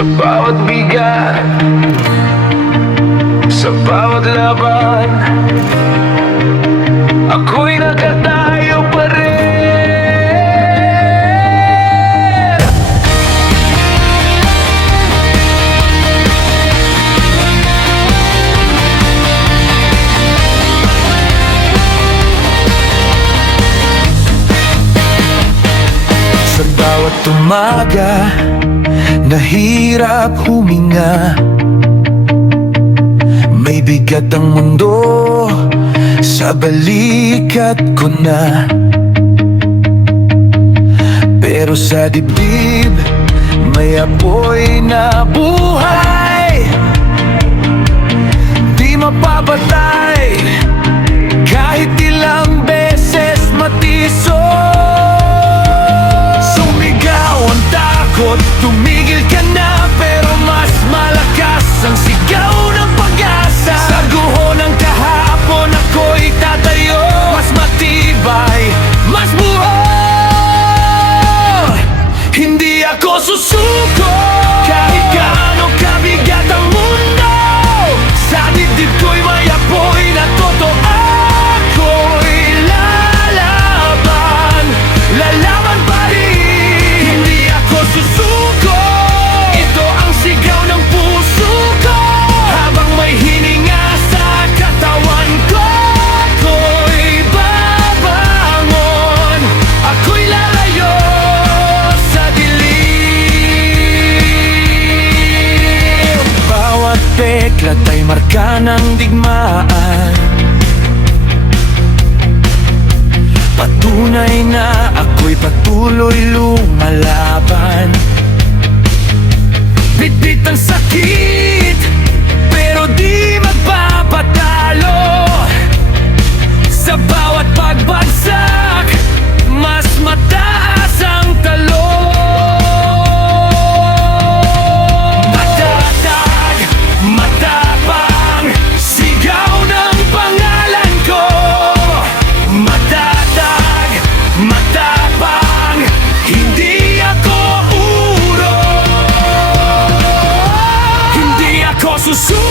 Sa bawat bigat, sa bawat laban, ako'y nakatayo pa rin. Sa bawat umaga, nahirap huminga. May bigat ang mundo sa balikat ko na, pero sa dibdib may apoy na buhay. Di mapapatay kahit ilang beses matiso. Sumigaw ang takot, tumigil ka na, pero mas malakas ang sigaw ng pag-asa. Sa guho ng kahapon ako'y tatayo, mas matibay, mas buo. Hindi ako susuko kahit gaano kabigat ang mundo. Sa dibdib ko'y may apoy na totoo. Ako'y lalaban, lalaban pa rin. Hindi ako susuko, ito ang sigaw ng puso ko. Habang may hininga sa katawan ko, ako'y babangon, ako'y lalayo sa dilim. Bawat peklat ay marka ng digmaan, patunay na ako'y patuloy lumalaban. Bitbit ang sakit, pero di magpapatalo. Sa bawat pagbagsak, mas mataas ang talo. Matatag, matapang, sigaw ng pangalan ko. Matatag, matapang, hindi ako urong. Hindi ako susuko